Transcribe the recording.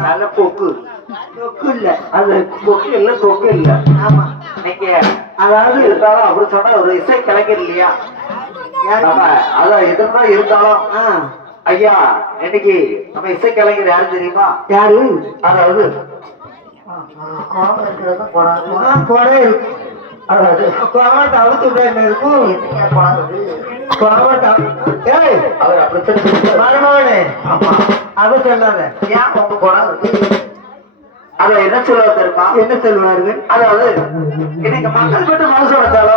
நல்ல கொக்கு கொக்கு இல்ல அது கொக்கு இல்ல கொக்கு இல்ல. ஆமா நீங்க அதாவது இருந்தாலும் அப்படி சொன்னா ஒரு இசை கலைஞர் இல்லையா? அதான் எதிர்தான் இருந்தாலும் ஐயா இன்னைக்கு நம்ம இசை கலைஞர் யாரு தெரியுமா? யாரு? அதாவது கொடை இருக்கும். அதாவது கோமாட்ட அவுத்து என்ன இருக்கும்? அவர் அப்படி மரமானே அதை சொல்லாத. ஏன் உங்க குணம் இருக்கு? அத என்ன சொல்லுவாரு தெரியுமா? என்ன சொல்லுவார்கள்? அதாவது இன்னைக்கு மக்கள் மட்டும் மனசு வந்தாலும்